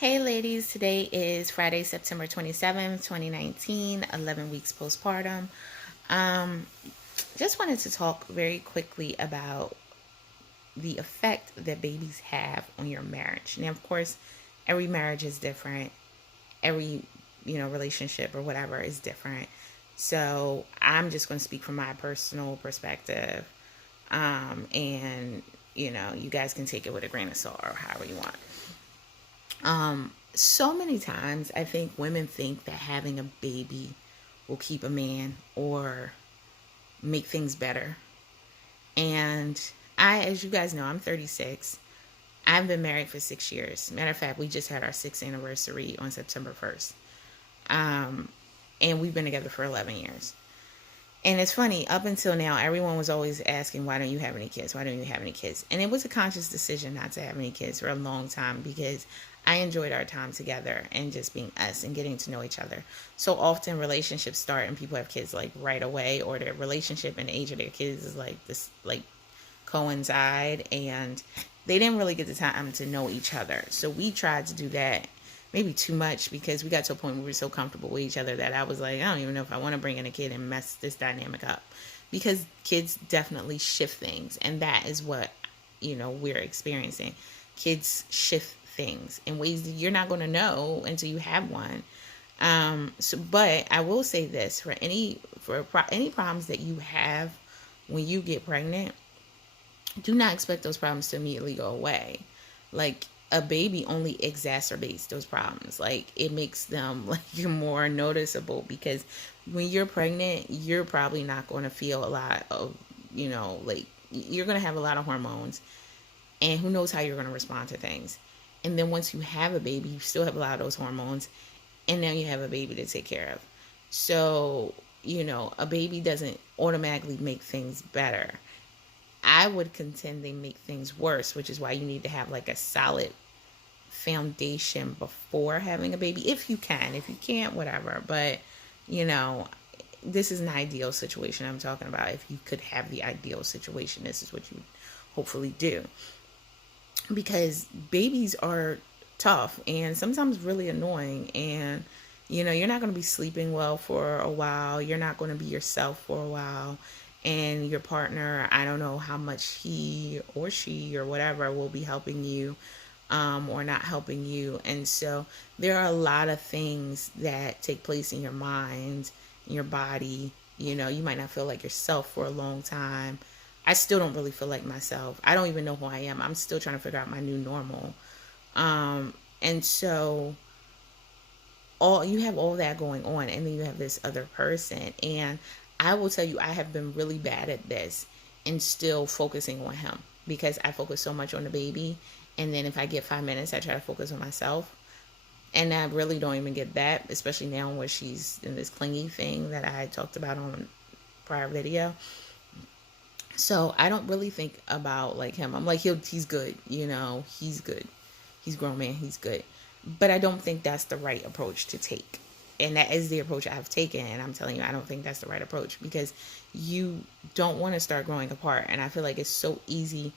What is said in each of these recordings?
Hey ladies, today is Friday, September 27th, 2019, 11 weeks postpartum. Um, just wanted to talk very quickly about the effect that babies have on your marriage. Now, of course, every marriage is different. Every, relationship or whatever is different. So I'm just going to speak from my personal perspective. And, you guys can take it with a grain of salt or however you want. So many times I think women think that having a baby will keep a man or make things better. And as you guys know, I'm 36. I've been married for 6 years. Matter of fact, we just had our 6th anniversary on September 1st. And we've been together for 11 years. And it's funny, up until now, everyone was always asking, why don't you have any kids? Why don't you have any kids? And it was a conscious decision not to have any kids for a long time because I enjoyed our time together and just being us and getting to know each other. So often relationships start and people have kids like right away, or their relationship and the age of their kids is like this, like coincide, and they didn't really get the time to know each other. So we tried to do that maybe too much because we got to a point where we were so comfortable with each other that I was like, I don't even know if I want to bring in a kid and mess this dynamic up, because kids definitely shift things, and that is what we're experiencing. Kids shift things in ways that you're not going to know until you have one. But I will say this: for any problems that you have when you get pregnant, do not expect those problems to immediately go away. Like, a baby only exacerbates those problems. Like, it makes them like more noticeable, because when you're pregnant, you're probably not going to feel a lot of, like, you're going to have a lot of hormones, and who knows how you're going to respond to things. And then once you have a baby, you still have a lot of those hormones, and now you have a baby to take care of. So, a baby doesn't automatically make things better. I would contend they make things worse, which is why you need to have like a solid foundation before having a baby, if you can. If you can't, whatever. But, you know, this is an ideal situation I'm talking about. If you could have the ideal situation, this is what you would hopefully do. Because babies are tough and sometimes really annoying, and you're not going to be sleeping well for a while, you're not going to be yourself for a while, and your partner, I don't know how much he or she or whatever will be helping you, or not helping you. And so there are a lot of things that take place in your mind, in your body. You might not feel like yourself for a long time. I still don't really feel like myself. I don't even know who I am. I'm still trying to figure out my new normal. And so all you have all that going on, and then you have this other person. And I will tell you, I have been really bad at this and still focusing on him, because I focus so much on the baby, and then if I get 5 minutes, I try to focus on myself. And I really don't even get that, especially now where she's in this clingy thing that I talked about on a prior video. So I don't really think about like him. I'm like, he's good, he's good. He's grown man, he's good. But I don't think that's the right approach to take. And that is the approach I've taken. And I'm telling you, I don't think that's the right approach, because you don't want to start growing apart. And I feel like it's so easy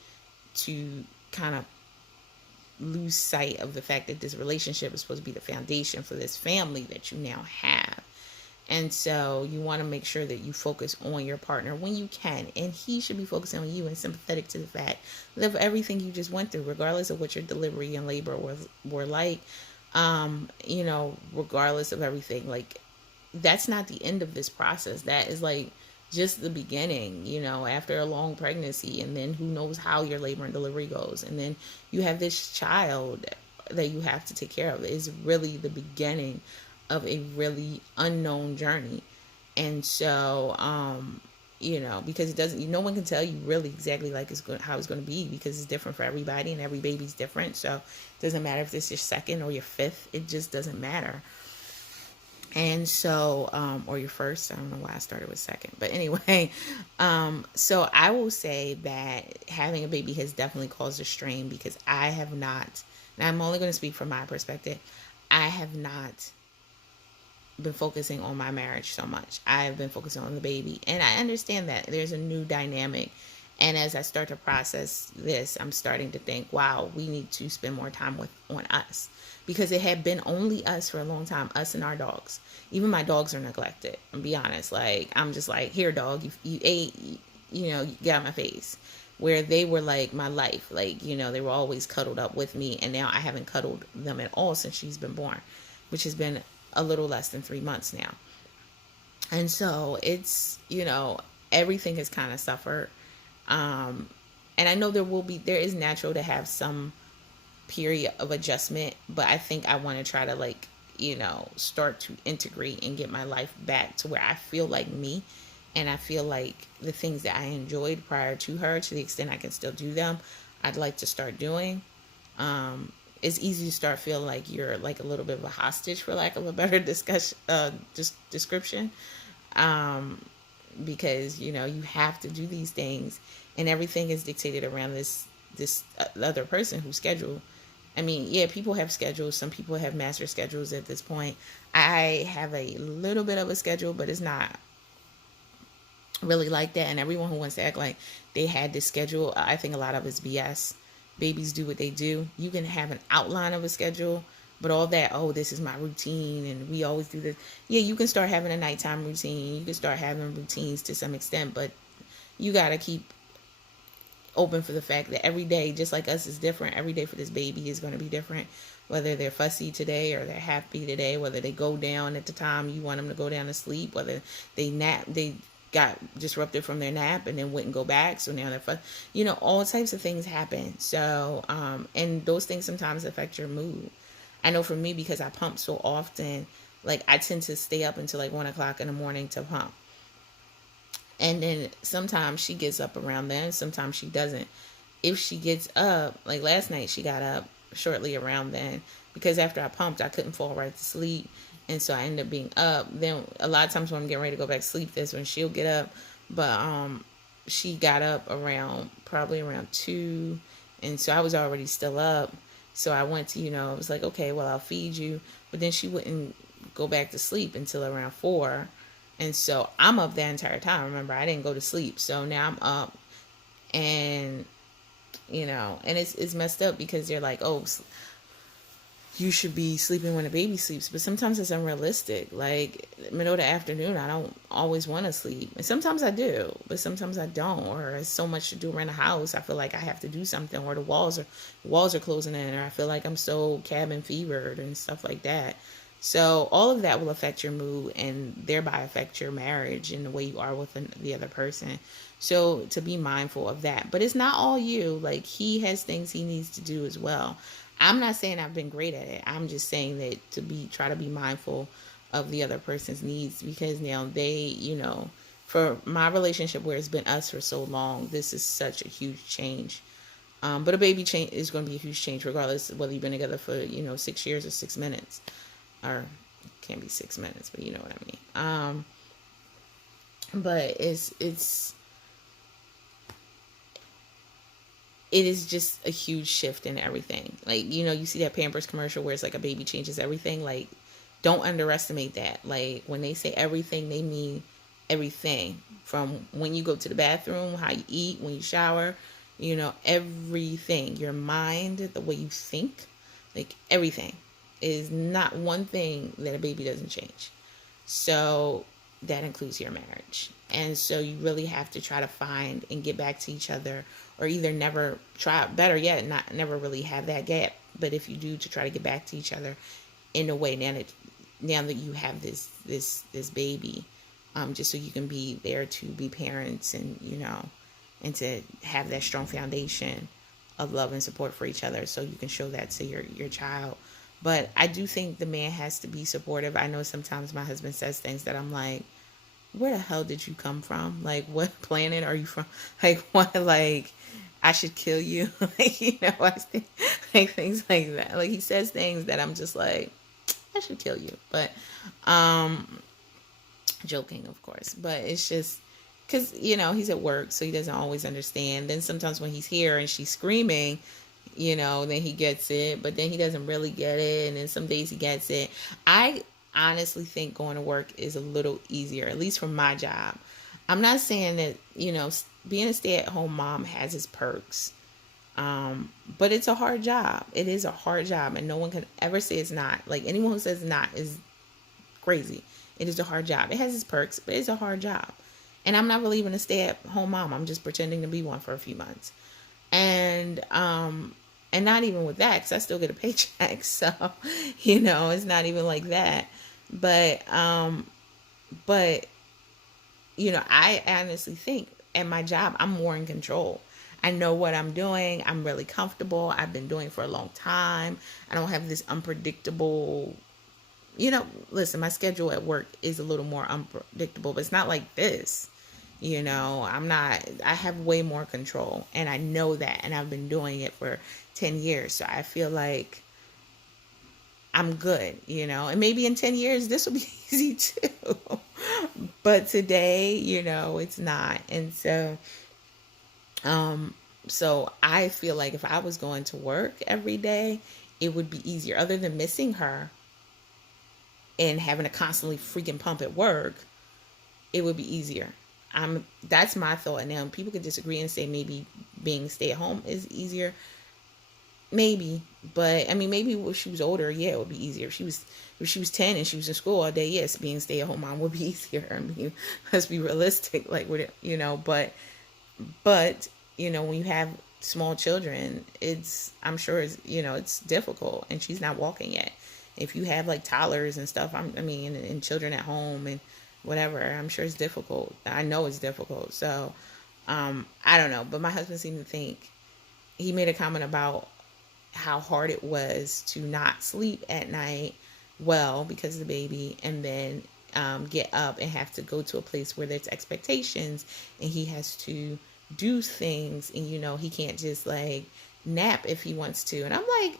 to kind of lose sight of the fact that this relationship is supposed to be the foundation for this family that you now have. And so you want to make sure that you focus on your partner when you can. And he should be focusing on you and sympathetic to the fact of everything you just went through, regardless of what your delivery and labor were like, regardless of everything. Like, that's not the end of this process. That is like just the beginning, after a long pregnancy. And then who knows how your labor and delivery goes. And then you have this child that you have to take care of. It's really the beginning of a really unknown journey. And so, because it doesn't, no one can tell you really exactly like how it's going to be, because it's different for everybody and every baby's different. So it doesn't matter if this is your second or your fifth, it just doesn't matter. And so, or your first, I don't know why I started with second, but anyway, so I will say that having a baby has definitely caused a strain, because I have not, and I'm only going to speak from my perspective, I have not been focusing on my marriage so much. I've been focusing on the baby, and I understand that there's a new dynamic, And as I start to process this, I'm starting to think, wow, we need to spend more time on us, because it had been only us for a long time, us and our dogs. Even my dogs are neglected. I'll be honest. Like, I'm just like, here, dog, you ate, you got my face. Where they were like my life, like, they were always cuddled up with me, and now I haven't cuddled them at all since she's been born, which has been a little less than 3 months now. And so it's, everything has kind of suffered. um and I know there is natural to have some period of adjustment, but I think I want to try to, like, start to integrate and get my life back to where I feel like me, and I feel like the things that I enjoyed prior to her, to the extent I can still do them, I'd like to start doing. It's easy to start feeling like you're like a little bit of a hostage, for lack of a better description. um, because you have to do these things, and everything is dictated around this other person who's scheduled. I mean, yeah, people have schedules. Some people have master schedules at this point. I have a little bit of a schedule, but it's not really like that. And everyone who wants to act like they had this schedule, I think a lot of it's BS. Babies do what they do. You can have an outline of a schedule, but all that, oh, this is my routine and we always do this. Yeah, you can start having a nighttime routine. You can start having routines to some extent, but you got to keep open for the fact that every day, just like us, is different. Every day for this baby is going to be different. Whether they're fussy today or they're happy today, whether they go down at the time you want them to go down to sleep, whether they got disrupted from their nap and then wouldn't go back, so now they're all types of things happen. So and those things sometimes affect your mood. I know for me, because I pump so often, like, I tend to stay up until like 1 o'clock in the morning to pump. And then sometimes she gets up around then, sometimes she doesn't. If she gets up, like last night, she got up shortly around then, because after I pumped, I couldn't fall right to sleep. And so I ended up being up. Then a lot of times when I'm getting ready to go back to sleep, that's when she'll get up. But she got up probably around 2. And so I was already still up. So I went to, I was like, okay, well, I'll feed you. But then she wouldn't go back to sleep until around 4. And so I'm up that entire time. Remember, I didn't go to sleep. So now I'm up, and, and it's messed up, because they're like, oh, you should be sleeping when the baby sleeps. But sometimes it's unrealistic. Like, middle of the afternoon, I don't always want to sleep. And sometimes I do, but sometimes I don't. Or there's so much to do around the house, I feel like I have to do something. Or the walls are closing in. Or I feel like I'm so cabin fevered and stuff like that. So all of that will affect your mood, and thereby affect your marriage and the way you are with the other person. So to be mindful of that. But it's not all you. Like, he has things he needs to do as well. I'm not saying I've been great at it. I'm just saying that try to be mindful of the other person's needs, because now they, for my relationship where it's been us for so long, this is such a huge change. But a baby change is going to be a huge change, regardless of whether you've been together for 6 years or 6 minutes. Or it can't be 6 minutes, but you know what I mean. But it is just a huge shift in everything. Like, you see that Pampers commercial where it's like a baby changes everything. Like, don't underestimate that. Like, when they say everything, they mean everything. From when you go to the bathroom, how you eat, when you shower, everything. Your mind, the way you think, like, everything. Is not one thing that a baby doesn't change. So that includes your marriage. And so you really have to try to find and get back to each other, or either never try, better yet, never really have that gap. But if you do, to try to get back to each other in a way now that you have this baby, just so you can be there to be parents, and and to have that strong foundation of love and support for each other, so you can show that to your child. But I do think the man has to be supportive. I know sometimes my husband says things that I'm like, where the hell did you come from? Like, what planet are you from? Like, what, like, I should kill you? Like, I think, like, things like that. Like, he says things that I'm just like, I should kill you. But, joking, of course. But it's just, because, he's at work, so he doesn't always understand. Then sometimes when he's here and she's screaming, then he gets it, but then he doesn't really get it. And then some days he gets it. I honestly think going to work is a little easier, at least for my job. I'm not saying that, being a stay-at-home mom has its perks. But it's a hard job. It is a hard job, and no one can ever say it's not. Like, anyone who says not is crazy. It is a hard job. It has its perks, but it's a hard job. And I'm not really even a stay-at-home mom. I'm just pretending to be one for a few months. And not even with that, because I still get a paycheck. So, it's not even like that. But I honestly think at my job, I'm more in control. I know what I'm doing. I'm really comfortable. I've been doing it for a long time. I don't have this unpredictable, listen, my schedule at work is a little more unpredictable, but it's not like this. I have way more control, and I know that, and I've been doing it for 10 years. So I feel like I'm good, and maybe in 10 years, this will be easy too. But today, it's not. And so I feel like if I was going to work every day, it would be easier. Other than missing her and having to constantly freaking pump at work, it would be easier. That's my thought. Now, people could disagree and say maybe being stay at home is easier. Maybe, but I mean, maybe if she was older, yeah, it would be easier. If she was 10 and she was in school all day, yes, being stay at home mom would be easier. I mean, let's be realistic, like, with it, but when you have small children, I'm sure it's difficult, and she's not walking yet. If you have like toddlers and stuff, and children at home and whatever, I'm sure it's difficult. I know it's difficult. So, I don't know, but my husband seemed to think, he made a comment about how hard it was to not sleep at night well because of the baby, and then get up and have to go to a place where there's expectations, and he has to do things, and he can't just like nap if he wants to. And I'm like,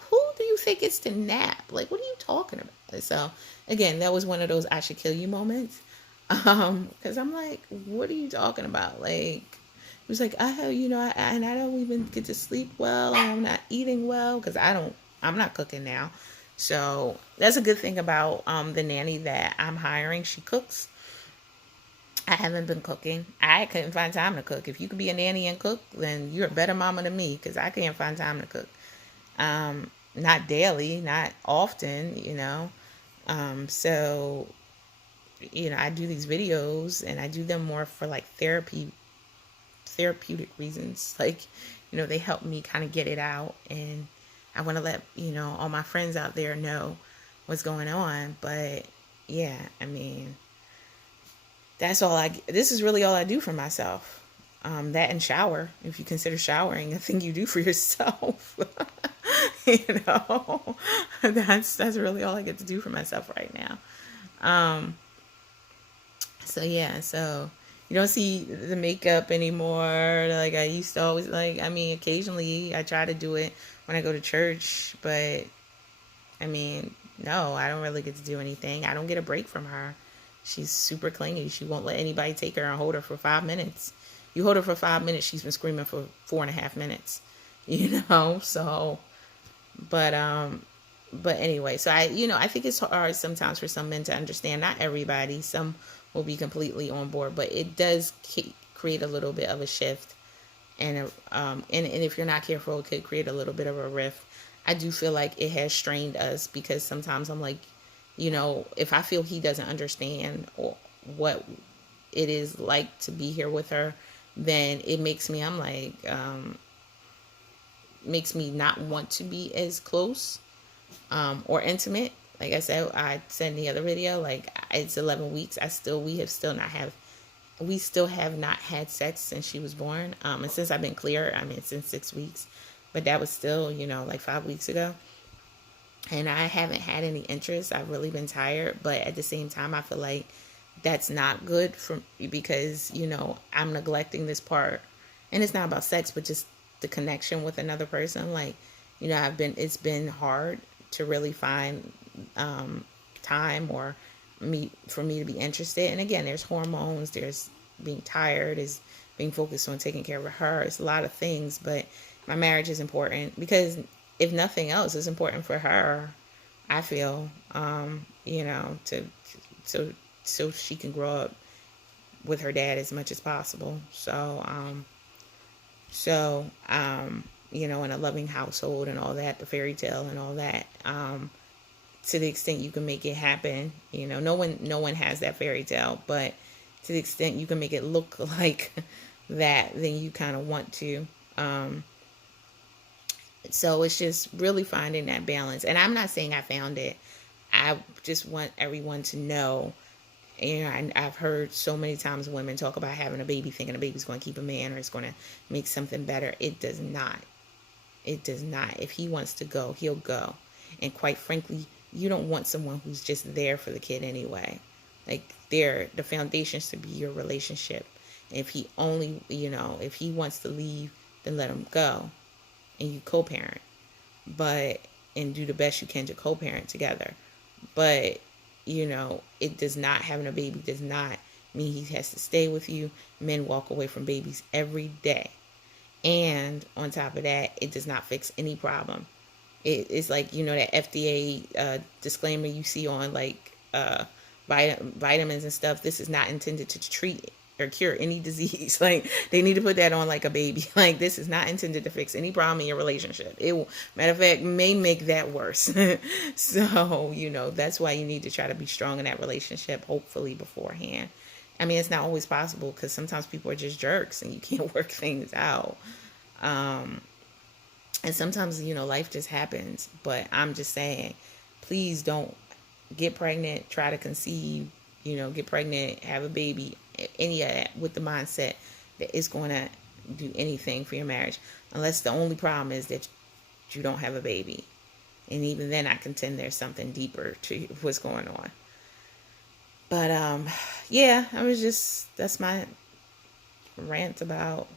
who do you think it's to nap? Like, what are you talking about? So again, that was one of those I should kill you moments, because I'm like, what are you talking about? Like, it was like, and I don't even get to sleep well, and I'm not eating well because I'm not cooking now. So that's a good thing about the nanny that I'm hiring. She cooks. I haven't been cooking. I couldn't find time to cook. If you could be a nanny and cook, then you're a better mama than me, because I can't find time to cook. Not daily, not often, So, I do these videos, and I do them more for like therapeutic reasons. Like, they help me kind of get it out, and I want to let, all my friends out there know what's going on. But yeah, this is really all I do for myself. That and shower, if you consider showering a thing you do for yourself. That's really all I get to do for myself right now. So yeah, so you don't see the makeup anymore. Like I used to always occasionally I try to do it when I go to church, but no, I don't really get to do anything. I don't get a break from her. She's super clingy. She won't let anybody take her and hold her for 5 minutes. You hold her for 5 minutes, she's been screaming for 4.5 minutes. So, but anyway, so I think it's hard sometimes for some men to understand. Not everybody. Some will be completely on board, but it does create a little bit of a shift, and if you're not careful, it could create a little bit of a rift. I do feel like it has strained us, because sometimes I'm like, if I feel he doesn't understand or what it is like to be here with her, then it makes me, makes me not want to be as close or intimate. Like I said in the other video, like, it's 11 weeks. We still have not had sex since she was born. And since I've been clear, it's in 6 weeks, but that was still, like 5 weeks ago. And I haven't had any interest. I've really been tired, but at the same time, I feel like that's not good for me, because, I'm neglecting this part. And it's not about sex, but just the connection with another person. Like, it's been hard to really find time or for me to be interested. And again, there's hormones, there's being tired, is being focused on taking care of her. It's a lot of things, but my marriage is important, because if nothing else, it's important for her, I feel, so she can grow up with her dad as much as possible. So you know, in a loving household and all that, the fairy tale and all that. To the extent you can make it happen, you know, no one has that fairy tale, but to the extent you can make it look like that, then you kind of want to. Um, so it's just really finding that balance. And I'm not saying I found it. I just want everyone to know. You know, I've heard so many times women talk about having a baby, thinking a baby's going to keep a man or it's going to make something better. It does not. It does not. If he wants to go, he'll go. And quite frankly, you don't want someone who's just there for the kid anyway. Like, the foundations to be your relationship. And if he only, you know, if he wants to leave, then let him go. And you co-parent. But, and do the best you can to co-parent together. But, you know, it does not, having a baby does not mean he has to stay with you. Men walk away from babies every day. And on top of that, it does not fix any problem. It's like, you know, that FDA disclaimer you see on like vitamins and stuff. This is not intended to treat or cure any disease. Like, they need to put that on like a baby. Like, this is not intended to fix any problem in your relationship. It will, matter of fact, may make that worse. So, you know, that's why you need to try to be strong in that relationship, hopefully beforehand. I mean, it's not always possible because sometimes people are just jerks and you can't work things out. And sometimes, you know, life just happens. But I'm just saying, please don't get pregnant, try to conceive, you know, get pregnant, have a baby, any of that with the mindset that it's going to do anything for your marriage. Unless the only problem is that you don't have a baby. And even then, I contend there's something deeper to what's going on. But yeah, that's my rant about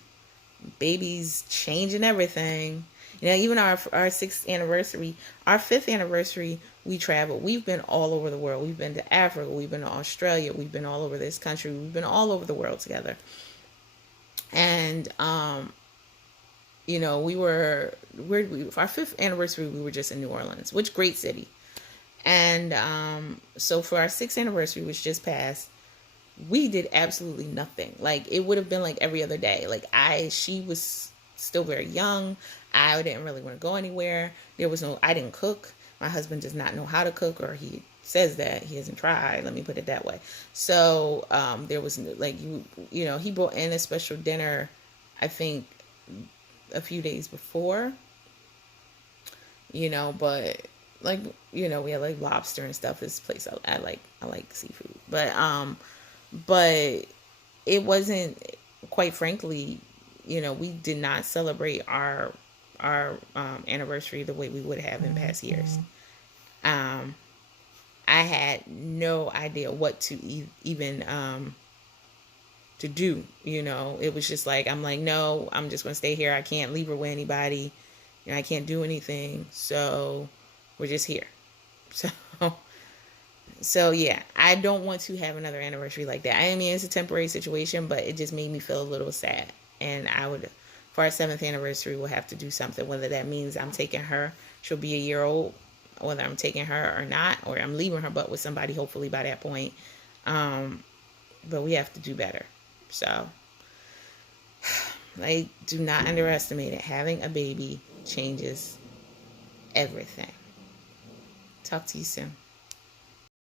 babies changing everything. You know, even our sixth anniversary, our fifth anniversary, we traveled. We've been all over the world. We've been to Africa. We've been to Australia. We've been all over this country. We've been all over the world together. And you know, our fifth anniversary, we were just in New Orleans, which great city. And so for our sixth anniversary, which just passed, we did absolutely nothing. Like, it would have been like every other day. Like, she was still very young. I didn't really want to go anywhere. I didn't cook. My husband does not know how to cook, or he says that he hasn't tried. Let me put it that way. So there was like, you know, he brought in a special dinner, I think a few days before, you know, but like, you know, we had like lobster and stuff. This place, I like seafood, but it wasn't, quite frankly, you know, we did not celebrate our anniversary the way we would have in past years. I had no idea what to even to do. You know, it was just like, I'm like, no, I'm just gonna stay here. I can't leave her with anybody. You know, I can't do anything. So we're just here. So yeah, I don't want to have another anniversary like that. I mean, it's a temporary situation, but it just made me feel a little sad. And for our 7th anniversary, we'll have to do something. Whether that means I'm taking her, she'll be a year old, whether I'm taking her or not, or I'm leaving her but with somebody hopefully by that point. But we have to do better. So, like, do not underestimate it. Having a baby changes everything. Talk to you soon.